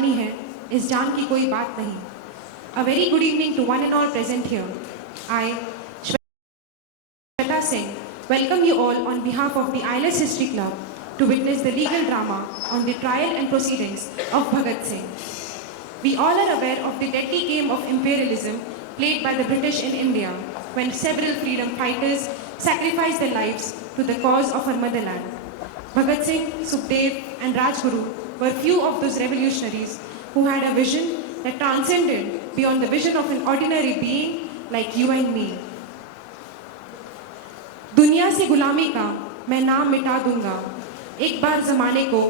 कुर्बानी है, इस जान की कोई बात नहीं. A very good evening to one and all present here. I, Shweta Singh, welcome you all on behalf of the ILS History Club to witness the legal drama on the trial and proceedings of Bhagat Singh. We all are aware of the deadly game of imperialism played by the British in India when several freedom fighters sacrificed their lives to the cause of our motherland. Bhagat Singh, Sukhdev and Rajguru were few of those revolutionaries who had a vision that transcended beyond the vision of an ordinary being like you and me. दुनिया से गुलामी का मैं नाम मिटा दूंगा, एक बार जमाने को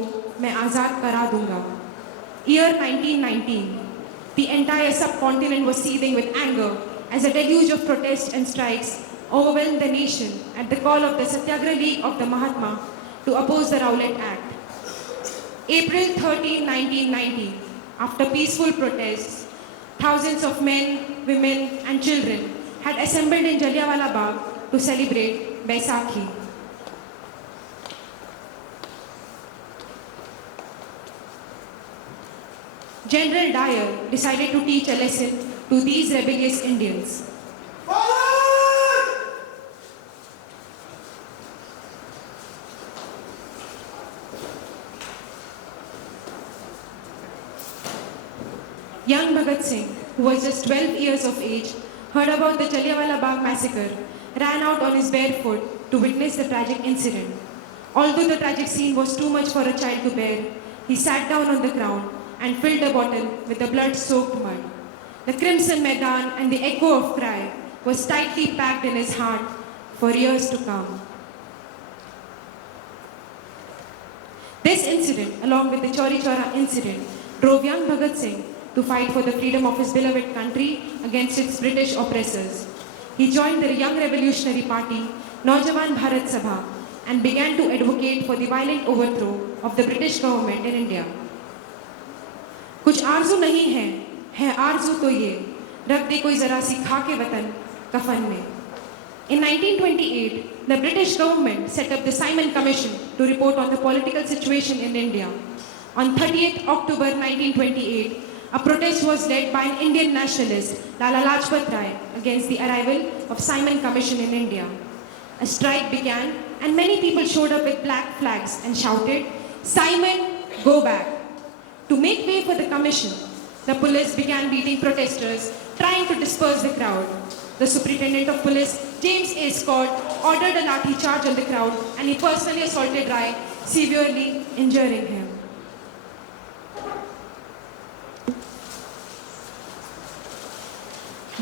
मैं आज़ाद करा दूंगा. Year 1919, the entire subcontinent was seething with anger as a deluge of protests and strikes overwhelmed the nation at the call of the Satyagraha League of the Mahatma to oppose the Rowlatt Act. April 13, 1990, after peaceful protests, thousands of men, women and children had assembled in Jallianwala Bagh to celebrate Baisakhi. General Dyer decided to teach a lesson to these rebellious Indians. Young Bhagat Singh, who was just 12 years of age, heard about the Jallianwala Bagh massacre, ran out on his bare foot to witness the tragic incident. Although the tragic scene was too much for a child to bear, he sat down on the ground and filled a bottle with the blood-soaked mud. The crimson Maidan and the echo of cry was tightly packed in his heart for years to come. This incident, along with the Chauri Chaura incident, drove young Bhagat Singh to fight for the freedom of his beloved country against its British oppressors. He joined the young revolutionary party, Naujawan Bharat Sabha, and began to advocate for the violent overthrow of the British government in India. कुछ आरज़ू नहीं है आरज़ू तो ये, रख दे कोई ज़रा सी खा के वतन कफन में. In 1928, the British government set up the Simon Commission to report on the political situation in India. On 30th October 1928, a protest was led by an Indian nationalist, Lala Lajpat Rai, against the arrival of Simon Commission in India. A strike began and many people showed up with black flags and shouted, "Simon, go back." To make way for the commission, the police began beating protesters, trying to disperse the crowd. The superintendent of police, James A. Scott, ordered a lathi charge on the crowd and he personally assaulted Rai, severely injuring him.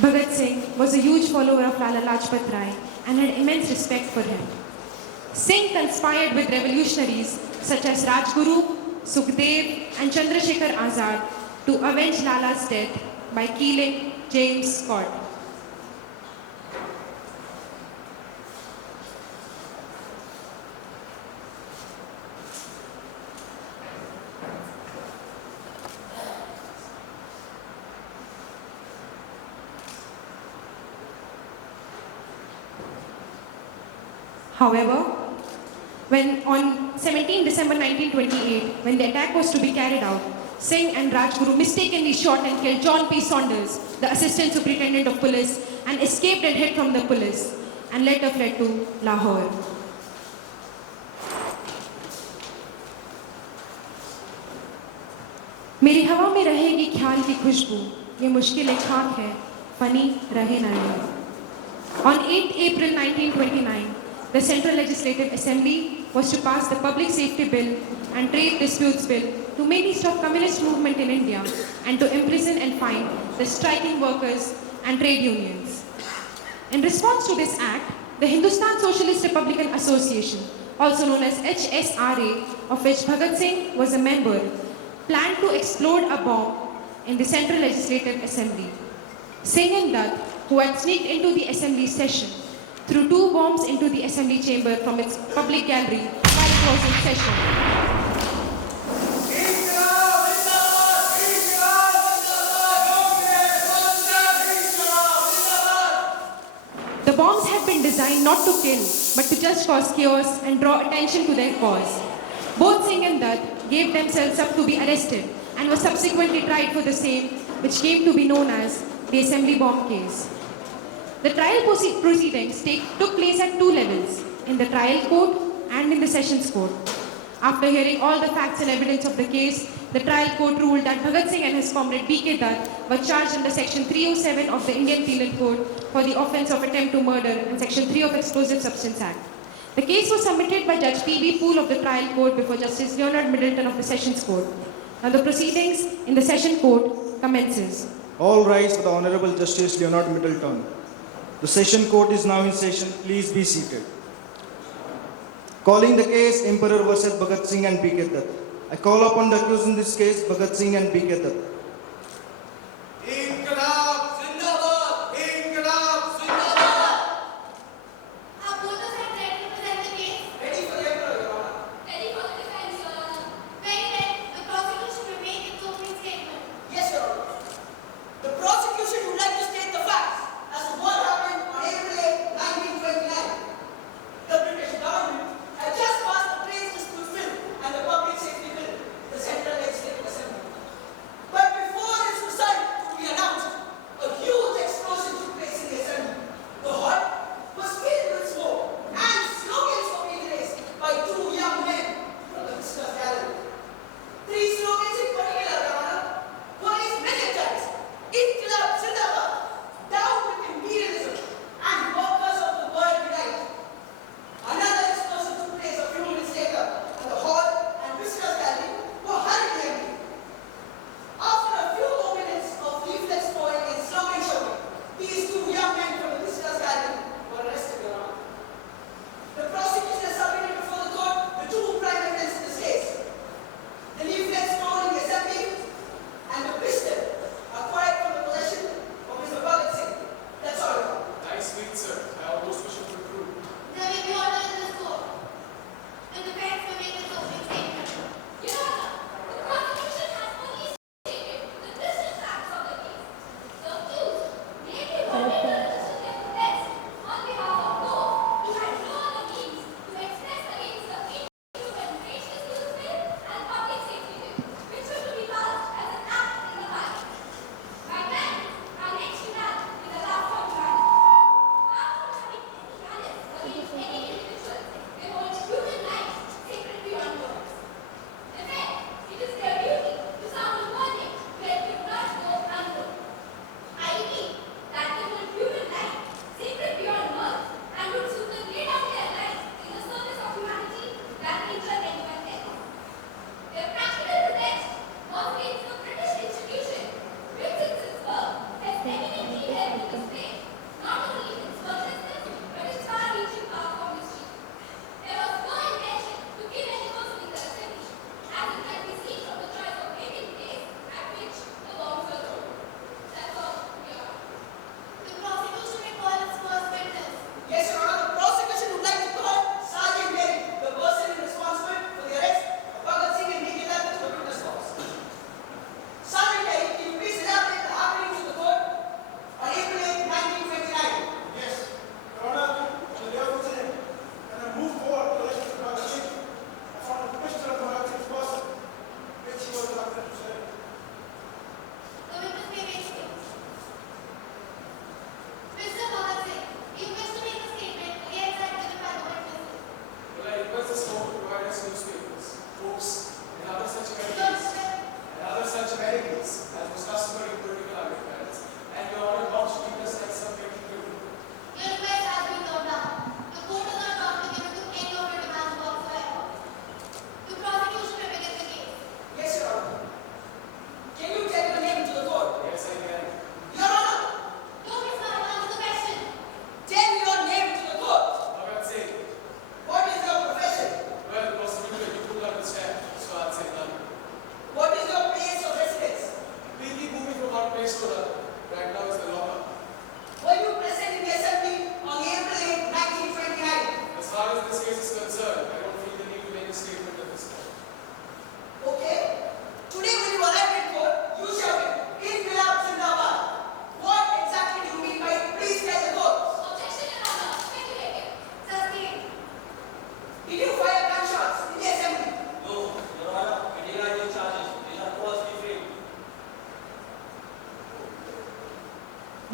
Bhagat Singh was a huge follower of Lala Lajpat Rai and had immense respect for him. Singh conspired with revolutionaries such as Rajguru, Sukhdev and Chandrasekhar Azad to avenge Lala's death by killing James Scott. However, when on 17 December 1928, when the attack was to be carried out, Singh and Rajguru mistakenly shot and killed John P. Saunders, the assistant superintendent of police, and escaped and hid from the police, and later fled to Lahore. मेरी हवा में रहेगी ख्याल की खुशबू, ये मुश्किल एक खाक है, फनी रहे न रहे. On 8 April 1929, the Central Legislative Assembly was to pass the Public Safety Bill and Trade Disputes Bill to mainly stop communist movement in India and to imprison and fine the striking workers and trade unions. In response to this act, the Hindustan Socialist Republican Association, also known as HSRA, of which Bhagat Singh was a member, planned to explode a bomb in the Central Legislative Assembly. Singh and Dutt, who had sneaked into the assembly session, threw 2 bombs into the assembly chamber from its public gallery while it was in session. The bombs had been designed not to kill, but to just cause chaos and draw attention to their cause. Both Singh and Dutt gave themselves up to be arrested and was subsequently tried for the same, which came to be known as the Assembly Bomb case. The trial proceedings took place at two levels, in the trial court and in the sessions court. After hearing all the facts and evidence of the case, the trial court ruled that Bhagat Singh and his comrade B.K. Dutt were charged under Section 307 of the Indian Penal Code for the offence of attempt to murder and Section 3 of Explosive Substance Act. The case was submitted by Judge P.B. Poole of the trial court before Justice Leonard Middleton of the sessions court. Now the proceedings in the session court commences. All rise for the Honorable Justice Leonard Middleton. The session court is now in session. Please be seated. Calling the case Emperor vs. Bhagat Singh and B.K. Dutt. I call upon the accused in this case, Bhagat Singh and B.K. Dutt. इंकलाब जिंदाबाद इंकलाब जिंदाबाद Are both the sides ready to present the case? Ready for your honor Ready for the defense, Your Honor. Very well. The prosecution will make its opening statement. Yes, Your Honor. The prosecution would like to state the facts as to what happened on April 8, 1929. The British government had just passed the Trade Dispute Bill and the Public Safety Bill in the Central Legislative Assembly. But before its result could be announced, a huge explosion took place in the assembly. The hall was filled with smoke and slogans were being raised by two young men from the visitors' gallery. Three slogans in particular, Your Honor, were raised many times. Inqilab Zindabad, down with imperialism, and workers of the world unite. Another explosion took place a few minutes later, and the hall and visitors' gallery were hurriedly empty. After a few more minutes of leaflets throwing and slogan shouting, these two young men from the visitors' gallery were arrested, Your Honor. The prosecution has submitted before the court the two prime evidence in this case: the leaflets thrown in the assembly and the pistol acquired from the possession of Mr. Bhagat Singh. That's all, Your Honor. nice speech sir I almost wish it would prove There will be order in this court. The defense will make its opening statement. Your Honor, the prosecution has only stated the distinct facts of the case. The accused may be permitted to register their protest on behalf of those who had no other means to express against the inhuman Trade Dispute Bill and Public Safety Bill, which were to be passed as an act in the Parliament. My men are next to that in the last of trial. After having any malice against any individual, they hold human life sacred beyond words. In fact, it is their duty to sound a warning where it will not go unheard. I repeat that they hold human life sacred beyond words and would sooner lay down their lives in the service of humanity than injure anyone else. Their practical protest was against the British institution, which since its birth has eminently helped to display not only its consciousness but its far-reaching power for mischief. There was no intention to kill any person in the assembly, as it can be seen from the choice of mating place at which the bombs were thrown. That's all, Your Honor. The prosecution may call its first witness. Yes, Your Honor. The prosecution would like to call Sergeant Derry, the person responsible for the arrest of Bhagat Singh and B.K. Dutt, to the witness box. Sergeant Derry, can you please elaborate the happenings of the court on April 8, 1929? Yes, Your Honor, on the day of incident, when I moved forward to the rescue of Bhagat Singh, I found a pistol on Bhagat Singh's person, which he was not to say. The witness may make statements. Mr. Bhagat Singh, you wish to make a statement against that given by the witnesses. well I request this court to provide us newspapers books and other such Your amenities defense. as was customary in political arrangements and your honor not to keep us like some petty criminal. Your request has been turned down. The court is not bound to give it to any of your demands whatsoever. The prosecution may begin the case. Yes, Your Honor. Can you tell your name to the court? Yes I can. Your Honor, Don't miss my answer the question. tell your name to the court. Bhagat Singh, What is your profession? well possibly you could understand so I'll say none. What is your place of residence? We keep moving from one place to another. Right now is the locker. Were you present in the assembly on April 8, 1929? As far as this case is concerned, I don't feel the need to make a statement at this time. Okay. Today when you arrived in court, you shouted, Inqilab Zindabad. What exactly do you mean by it? Please tell the court. Objection, Your Honor. Speculative. Sustained. Did you fire gunshots in the assembly? No, Your Honor, we deny these charges. These are falsely framed.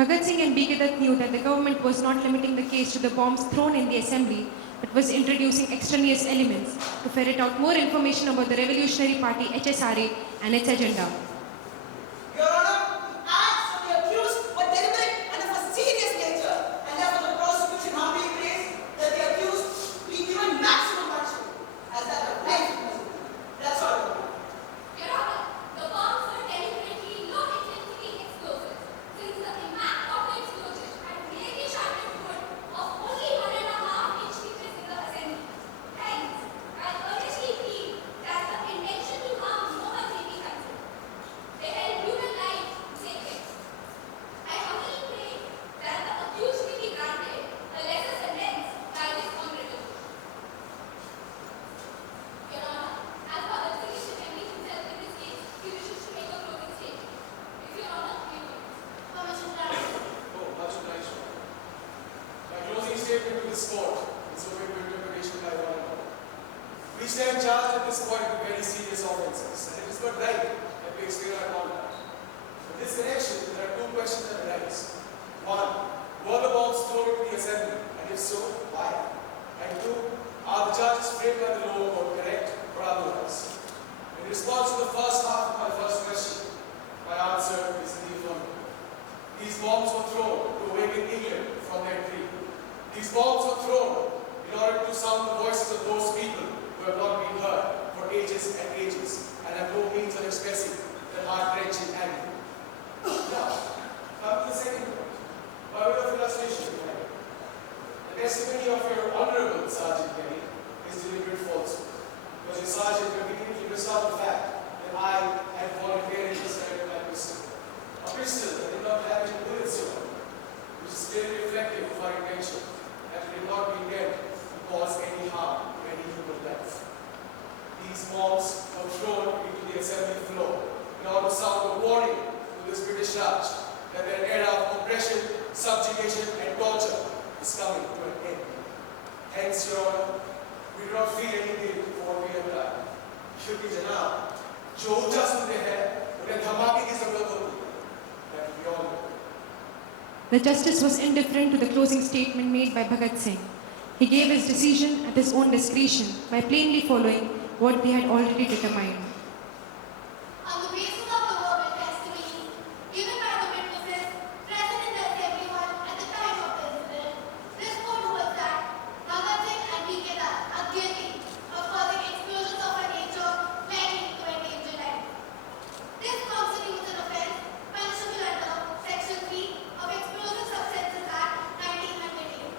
Bhagat Singh and B.K. Dutt knew that the government was not limiting the case to the bombs thrown in the assembly, but was introducing extraneous elements to ferret out more information about the Revolutionary Party HSRA and its agenda. Your Honor, the acts of the accused were deliberate and of a serious nature, and therefore the prosecution humbly prays that the accused be given maximum punishment, as that of life imprisonment. That's all, Your Honor. Your Honor, the bombs were deliberately low-intensity explosives, since the impact of the explosion had clearly shattered wood of only 1.5 inch thickness in the assembly. Hence, I earnestly plead that the intention to harm no one may be considered. They held human life sacred. I humbly pray that the accused may be granted a lesser sentence by this honorable. Your Honor, as Bhagat Singh is defending himself in this case, he wishes to make a closing statement. If Your Honor, you will. Permission granted. Oh, much obliged. My closing statement to this court is open to interpretation by one and all. We stand charged at this point with very serious offences, and it is but right that we explain our conduct. In this connection, there are two questions that arise. One, were the bombs thrown into the assembly, and if so, why? And two, are the charges framed by the lower court correct or otherwise? In response to the first half of my first question, my answer is in the affirmative. These bombs were thrown to awaken England from their dream. These bombs were thrown in order to sound the voices of those people who have not been heard for ages and ages and have no means of expressing their heart-wrenching anger. Now, come to the second point. By way of illustration, the testimony of your Honorable Sergeant Kenny is deliberate falsehood, because your Sergeant conveniently missed out the fact that I had voluntarily surrendered my pistol. A pistol that did not have any bullets in it, which is clearly reflective of our intention that it did not be meant to cause any harm to any human life. These bombs were thrown into the assembly floor in order to sound a warning to this British Raj that their era of oppression, subjugation, and torture is coming to an end. Hence, Your Honor, we do not feel any guilt for what we have done. क्योंकि जनाब जो ऊंचा सुनते हैं उन्हें धमाके की जरूरत होती है. That we all know. The justice was indifferent to the closing statement made by Bhagat Singh. He gave his decision at his own discretion by plainly following what they had already determined. On the basis of the verbal testimony given by the witnesses present in the assembly hall at the time of the incident, this court holds that Bhagat Singh and B.K. Dutt are guilty of causing explosions of a nature likely to endanger life. This constitutes an offence punishable under Section 3 of Explosive Substances Act 1908.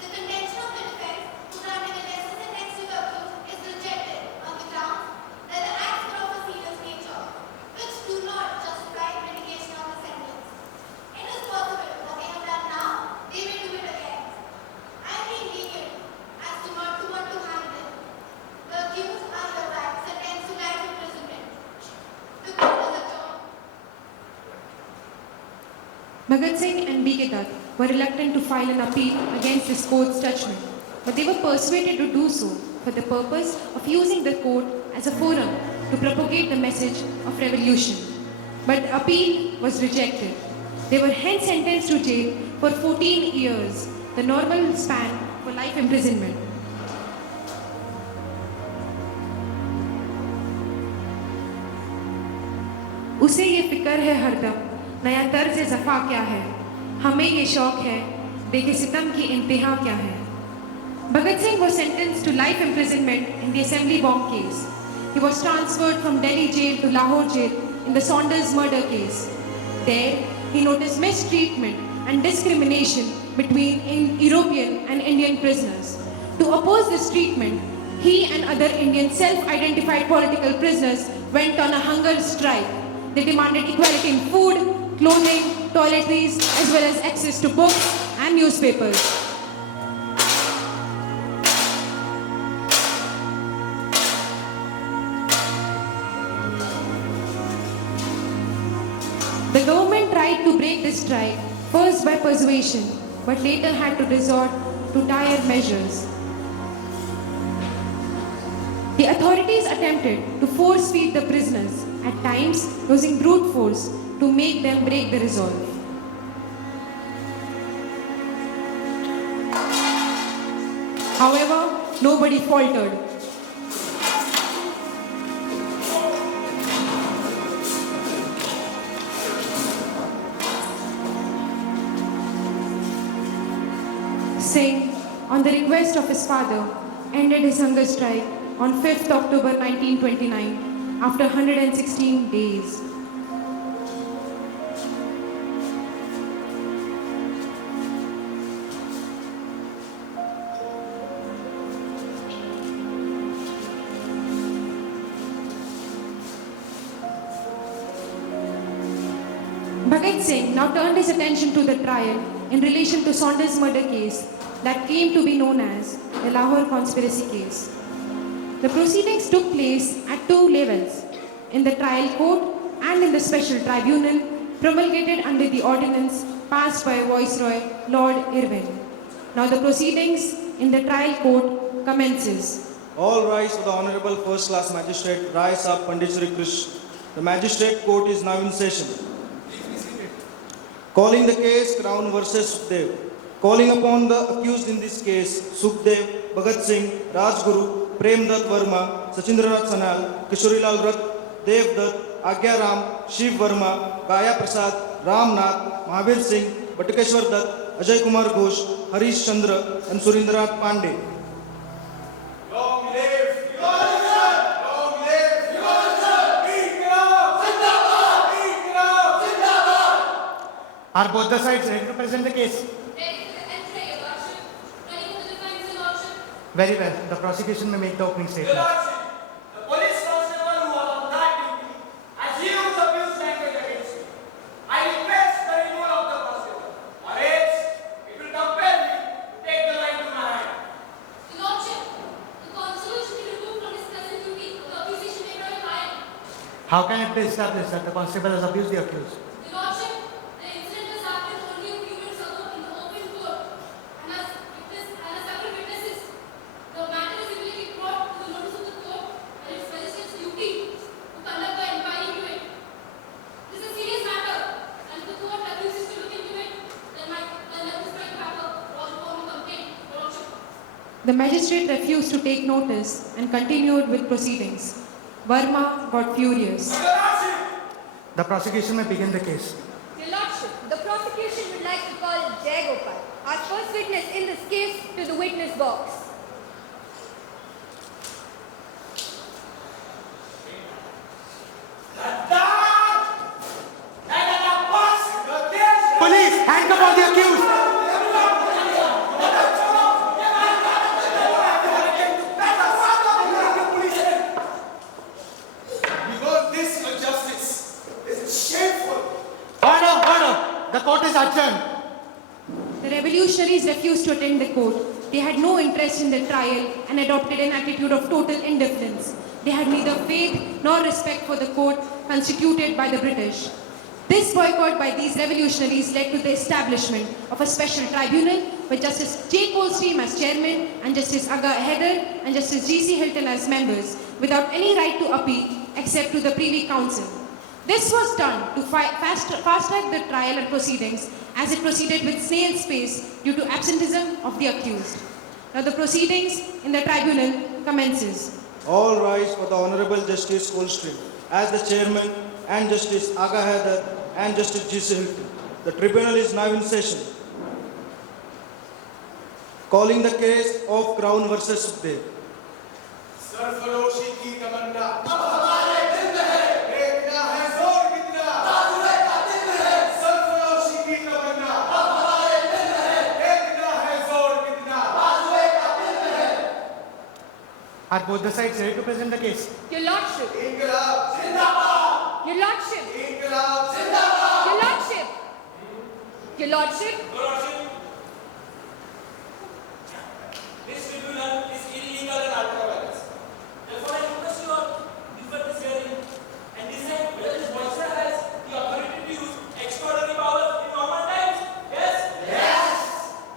The contention of the defence to granting a lesser sentence to the accused is rejected on the grounds that the acts were of a serious nature, which do not justify mitigation of the sentence. It is possible what they have done now, they may do it again. I am being lenient as to not to want to harm them. The accused are hereby sentenced to life imprisonment. The court is adjourned. Bhagat Singh and B.K. Dutt were reluctant to file an appeal against this court's judgment, but they were persuaded to do so for the purpose of using the court as a forum to propagate the message of revolution. But the appeal was rejected. They were hence sentenced to jail for 14 years, the normal span for life imprisonment. उसे ये फिक्र है हरदम नया तर्ज ज़फ़ा क्या है, हमें ये शौक है देखे सितम की इंतहा क्या है. Bhagat Singh was sentenced to life imprisonment in the assembly bomb case. He was transferred from Delhi jail to Lahore jail in the Saunders murder case. There, he noticed mistreatment and discrimination between European and Indian prisoners. To oppose this treatment, he and other Indian self-identified political prisoners went on a hunger strike. They demanded equality in food, clothing, toiletries, as well as access to books and newspapers. The government tried to break this strike, first by persuasion, but later had to resort to dire measures. The authorities attempted to force feed the prisoners, at times using brute force to make them break the resolve. However, nobody faltered. Singh, on the request of his father, ended his hunger strike on 5th October 1929 after 116 days. Bhagat Singh now turned his attention to the trial in relation to Saunders murder case that came to be known as the Lahore conspiracy case. The proceedings took place at two levels, in the trial court and in the special tribunal promulgated under the ordinance passed by Viceroy Lord Irwin. Now the proceedings in the trial court commences. All rise for the Honorable First Class Magistrate Rai Saab Pandit Shri Krish. The Magistrate Court is now in session. Calling the case Crown versus Sukhdev. Calling upon the accused in this case, Sukhdev, Bhagat Singh, Rajguru, Prem Dutt Verma, Sachindranath Sanal, Kishorilal Dutt, Dev Dutt, Agya Ram, Shiv Verma, Gaya Prasad, Ram Nath, Mahavir Singh, Batukeshwar Dutt, Ajay Kumar Ghosh, Harish Chandra, and Surendranath Pandey. Long live Your Honor! Long live Your Honor! Inkilab! Zindabad! Inkilab! Zindabad! Are both the sides ready to present the case? Ready for the entry, Your Lordship. Ready for the defense, Your Lordship. Very well. The prosecution may make the opening Your statement. Lordship, the police constable who was on that duty has used abuse language against me. I request the removal of the constable, or else it will compel me to take the line to my hand. Your Lordship, the constable should be removed from his present duty for the accusation made by your client. How can it be established that the constable has abused the accused? Your Lordship, the incident has happened only a few minutes ago in the open court, and as several witnesses, the matter is immediately brought to the notice of the court, and it's magistrate's duty to conduct the inquiry into it. This is a serious matter, and if the court refuses to look into it, then let this right matter brought form a complaint, Your Lordship. The magistrate refused to take notice and continued with proceedings. Verma got furious. Your Lordship, The prosecution may begin the case. Your Lordship, the prosecution would like to call Jay Gopal, our first witness in this case, to the witness box. Police, handcuff all the accused! Because this injustice is shameful. Order, order! The court is adjourned. The revolutionaries refused to attend the court. They had no interest in the trial and adopted an attitude of total indifference. They had neither faith nor respect for the court constituted by the British. This boycott by these revolutionaries led to the establishment of a special tribunal with Justice J. Coldstream as chairman and Justice Aga Heather and Justice G.C. Hilton as members, without any right to appeal except to the Privy Council. This was done to fast-track the trial and proceedings as it proceeded with snail's pace due to absenteeism of the accused. Now the proceedings in the tribunal commences. All rise for the Honorable Justice Coldstream as the chairman and Justice Aga Heather and Justice G.C. Hilton. The tribunal is now in session. Calling the case of Crown versus Sukhdev. सरफरोशी की तमन्ना अब हमारे दिल में है, देखना है जोर कितना बाजुए का दिल है। सरफरोशी की तमन्ना अब हमारे दिल में है, देखना है जोर कितना बाजुए का दिल में है। Are both the sides ready to present the case? Your Lordship, इनकलाब जिंदाबाद, Your Lordship, इनकलाब जिंदाबाद। Your Lordship, Your Lordship, this tribunal is illegal and ultra-virus. Therefore, I request you all to defer this hearing and decide whether this Viceroy has the authority to use extraordinary powers in normal times. Yes? Yes!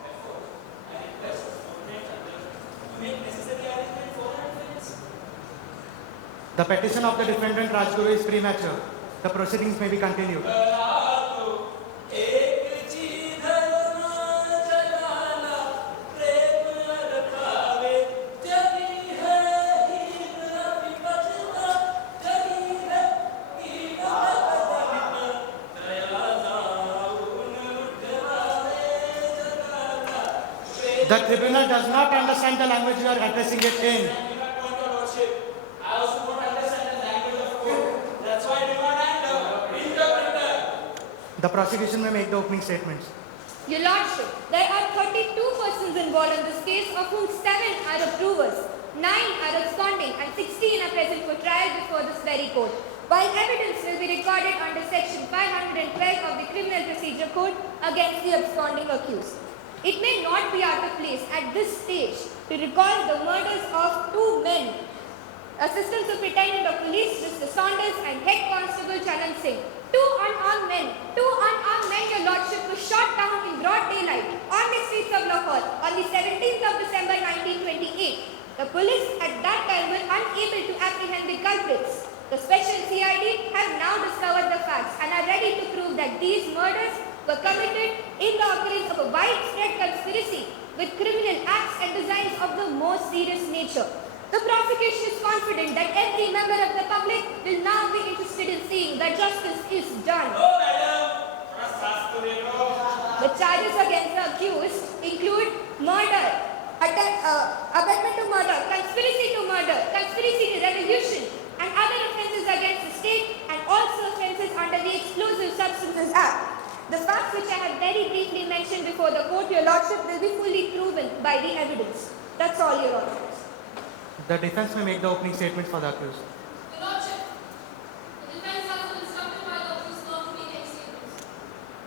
Therefore, I request the Permanent Judge to make necessary arrangements for her defense. The petition of the defendant Rajguru is premature. The proceedings may be continued. एक जी धर्म जलाला प्रेम Arpa The tribunal does not understand the language you are addressing it in. The prosecution may make the opening statements. Your Lordship, there are 32 persons involved in this case, of whom 7 are approvers, 9 are absconding, and 16 are present for trial before this very court. While evidence will be recorded under Section 512 of the Criminal Procedure Code against the absconding accused. It may not be out of place at this stage to recall the murders of 2 men, Assistant Superintendent of Police Mr. Saunders and Head Constable Chanan Singh. 2 unarmed men, your Lordship, were shot down in broad daylight on the streets of Lahore on the 17th of December 1928. The police at that time were unable to apprehend the culprits. The special CID have now discovered the facts and are ready to prove that these murders were committed in the occurrence of a widespread conspiracy with criminal acts and designs of the most serious nature. The prosecution is confident that every member of the public will now be interested in seeing that justice is done. The charges against the accused include murder, abetment to murder, conspiracy to revolution, and other offences against the state, and also offences under the Explosive Substances Act. The facts which I have very briefly mentioned before the court, Your Lordship, will be fully proven by the evidence. That's all, Your Honor. The defense may make the opening statement for the accused. Your Lordship, the defense has been instructed by the accused not to make any statements.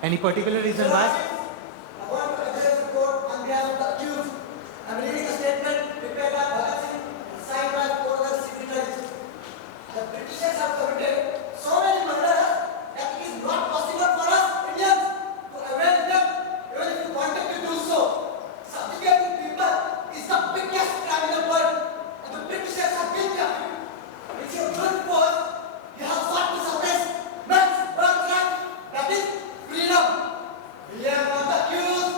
Any particular reason why? I want to address the court on behalf of the accused. I'm reading a statement prepared by Bhagat Singh and signed by 4 other signatories. The Britishers have committed so many murders that it is not possible for us Indians to avenge them even if we wanted to do so. Subjugating people is the biggest crime in the world, and the Britishers have been captured. With your brute force, you have sought to suppress men's birthright, that is freedom. We are not the accused,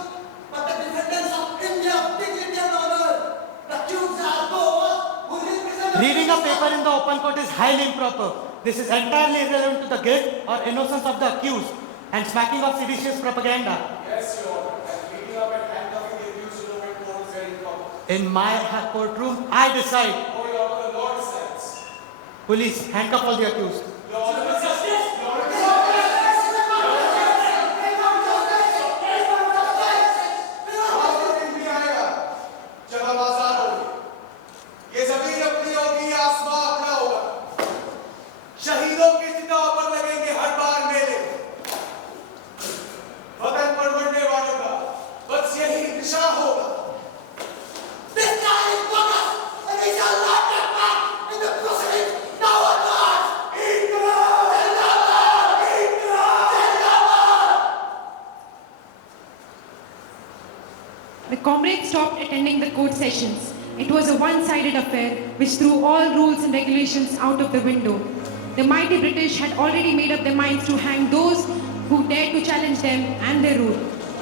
but the defendants of India, dignity and honor. The accused are those who represent the Reading a paper in the open court is highly improper. This is entirely irrelevant to the guilt or innocence of the accused and smacking of seditious propaganda. Yes, Your Honor. And leading up and handcuffing the accused in open court is very improper. In my courtroom, I decide. Oh, Your Honor, the law decides. Police, handcuff all the accused. Your Honor, justice. जब हम आजाद होंगे, ये जमीन अपनी होगी, ये आसमां अपना होगा। शहीदों की चिताओं पर लगेंगे हर बार मेले। वतन पर मरने वालों का बस यही निशान होगा। This guy is bogus, and he shall not get back in the proceedings now or not. Zindabad! Zindabad! The comrades stopped attending the court sessions. It was a one-sided affair which threw all rules and regulations out of the window. The mighty British had already made up their minds to hang those who dared to challenge them and their rule.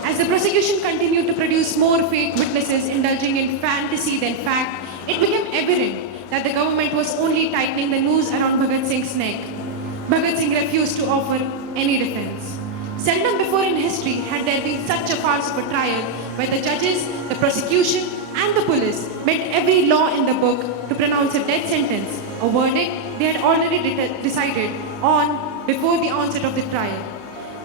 As the prosecution continued to produce more fake witnesses indulging in fantasy than fact, it became evident that the government was only tightening the noose around Bhagat Singh's neck. Bhagat Singh refused to offer any defense. Seldom before in history had there been such a farce of a trial where the judges, the prosecution and the police bent every law in the book to pronounce a death sentence, a verdict they had already decided on before the onset of the trial.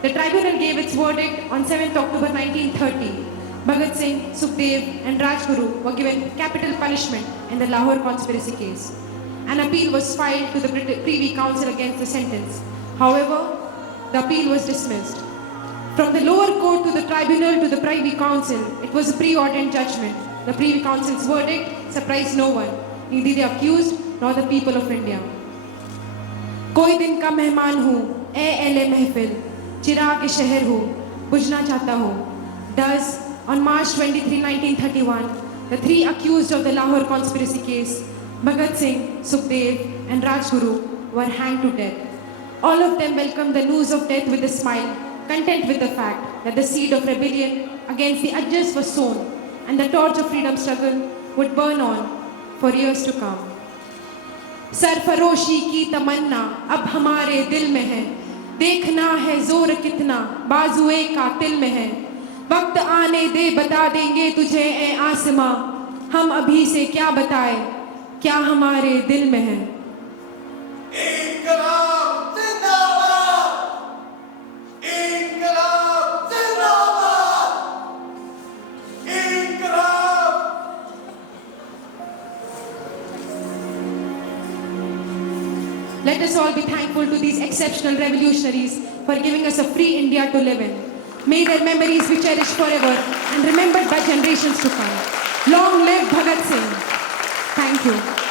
The tribunal gave its verdict on 7th October 1930. Bhagat Singh, Sukhdev and Rajguru were given capital punishment in the Lahore conspiracy case. An appeal was filed to the Privy Council against the sentence. However, the appeal was dismissed. From the lower court to the tribunal to the Privy Council, it was a preordained judgment. The Privy Council's verdict surprised no one, neither the accused nor the people of India. कोई दिन का मेहमान हूँ, ए एले महफिल, चिराग शहर हूँ, बुझना चाहता हूँ. Thus, on March 23, 1931, the 3 accused of the Lahore conspiracy case, Bhagat Singh, Sukhdev and Rajguru, were hanged to death. All of them welcomed the news of death with a smile, content with the fact that the seed of rebellion against the unjust was sown and the torch of freedom struggle would burn on for years to come. सरफरोशी की तमन्ना अब हमारे दिल में है, देखना है जोर कितना बाजुए कातिल में है, वक्त आने दे बता देंगे तुझे ए आसमां, हम अभी से क्या बताए क्या हमारे दिल में है। इंकलाब जिंदाबाद, इंकलाब जिंदाबाद, इंकलाब। Let us all be thankful to these exceptional revolutionaries for giving us a free India to live in. May their memories be cherished forever and remembered by generations to come. Long live Bhagat Singh. Thank you.